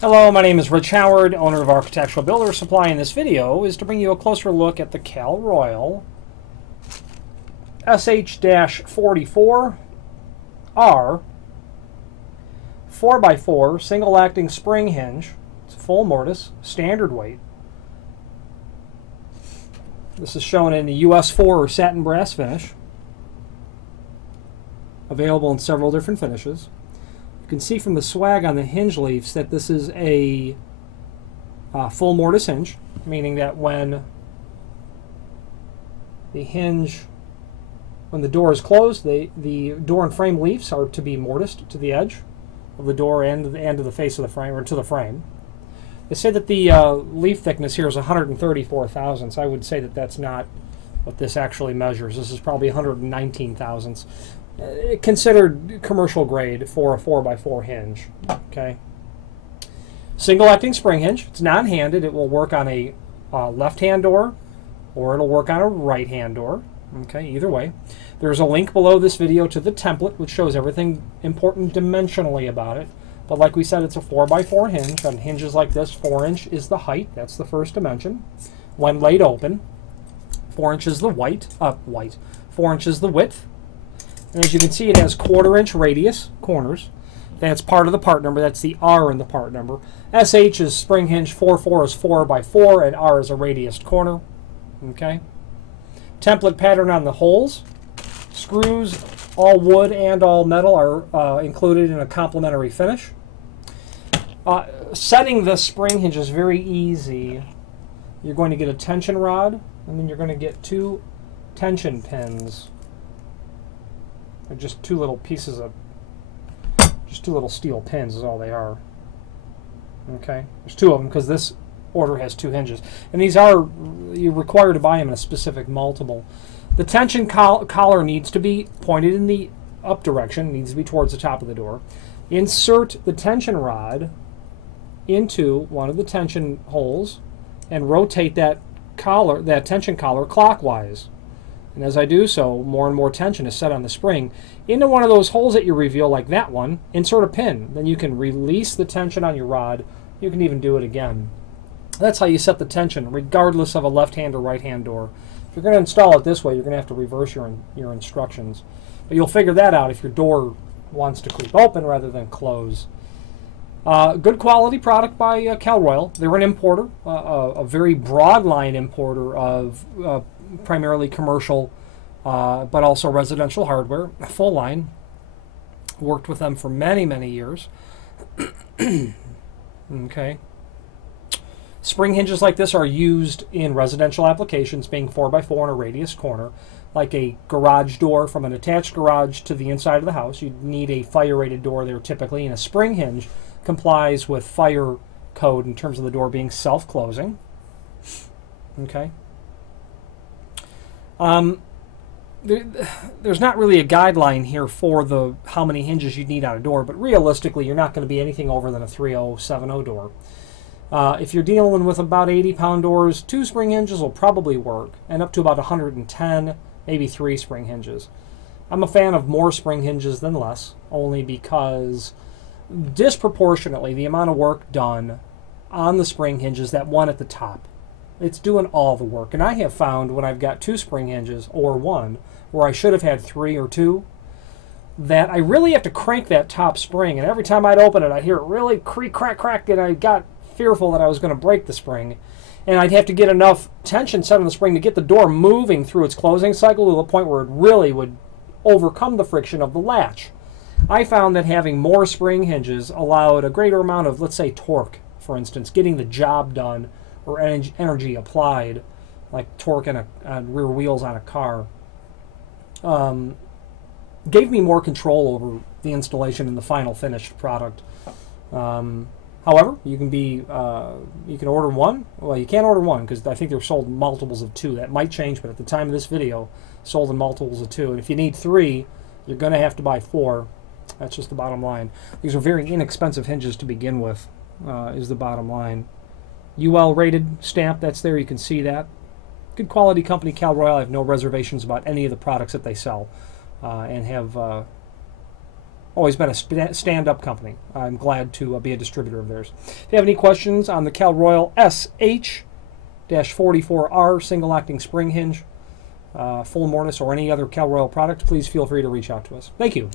Hello, my name is Rich Howard, owner of Architectural Builder Supply. In this video is to bring you a closer look at the Cal Royal SH-44R 4x4 single acting spring hinge. It's full mortise, standard weight. This is shown in the US4 satin brass finish, available in several different finishes. You can see from the swag on the hinge leaves that this is a full mortise hinge, meaning that when the door is closed, the door and frame leaves are to be mortised to the edge of the door and the end of the face of the frame, or to the frame. They say that the leaf thickness here is 134 thousandths. I would say that that's not what this actually measures. This is probably 119 thousandths. Considered commercial grade for a 4x4 hinge. Okay. Single acting spring hinge. It's non-handed. It will work on a left-hand door or it'll work on a right-hand door. Okay, either way. There's a link below this video to the template which shows everything important dimensionally about it. But like we said, it's a 4x4 hinge. On hinges like this, 4 inch is the height. That's the first dimension. When laid open, 4 inches the 4 inches the width. And as you can see, it has 1/4 inch radius corners. That's part of the part number. That's the R in the part number. SH is spring hinge, 44 is 4x4, and R is a radiused corner. Okay. Template pattern on the holes. Screws, all wood and all metal, are included in a complementary finish. Setting the spring hinge is very easy. You're going to get a tension rod, and then you're going to get 2 tension pins. They're just 2 little pieces of, just 2 little steel pins is all they are. Okay, there's 2 of them because this order has 2 hinges. And these are, you're required to buy them in a specific multiple. The tension collar needs to be pointed in the up direction, needs to be towards the top of the door. Insert the tension rod into one of the tension holes and rotate that collar, that tension collar, clockwise. And as I do so, more and more tension is set on the spring. Into one of those holes that you reveal, like that one, insert a pin. Then you can release the tension on your rod. You can even do it again. That's how you set the tension, regardless of a left-hand or right-hand door. If you're going to install it this way, you're going to have to reverse your instructions. But you'll figure that out if your door wants to creep open rather than close. Good quality product by Cal Royal. They're an importer, a very broad line importer of primarily commercial, but also residential hardware, a full line. Worked with them for many, many years. Okay. Spring hinges like this are used in residential applications, being 4x4 in a radius corner, like a garage door from an attached garage to the inside of the house. You'd need a fire-rated door there typically, and a spring hinge complies with fire code in terms of the door being self-closing. Okay. There's not really a guideline here for how many hinges you need on a door, but realistically you're not going to be anything over than a 3070 door. If you're dealing with about 80-pound doors, 2 spring hinges will probably work, and up to about 110, maybe 3 spring hinges. I'm a fan of more spring hinges than less, only because disproportionately the amount of work done on the spring hinges, that one at the top, it's doing all the work. And I have found when I've got 2 spring hinges, or 1, where I should have had 3 or 2, that I really have to crank that top spring. And every time I'd open it, I'd hear it really creak, crack, crack, and I got fearful that I was going to break the spring. And I'd have to get enough tension set on the spring to get the door moving through its closing cycle to the point where it really would overcome the friction of the latch. I found that having more spring hinges allowed a greater amount of, let's say, torque, for instance, getting the job done, or energy applied, like torque on rear wheels on a car, gave me more control over the installation and the final finished product. However, you can order 1. Well, you can't order 1 because I think they're sold in multiples of 2. That might change, but at the time of this video, sold in multiples of 2. And if you need 3, you're going to have to buy 4. That's just the bottom line. These are very inexpensive hinges to begin with, is the bottom line. UL rated stamp, that's there, you can see that. Good quality company, Cal Royal. I have no reservations about any of the products that they sell, and have always been a stand-up company. I'm glad to be a distributor of theirs. If you have any questions on the Cal Royal SH-44R single-acting spring hinge, full mortise, or any other Cal Royal product, please feel free to reach out to us. Thank you.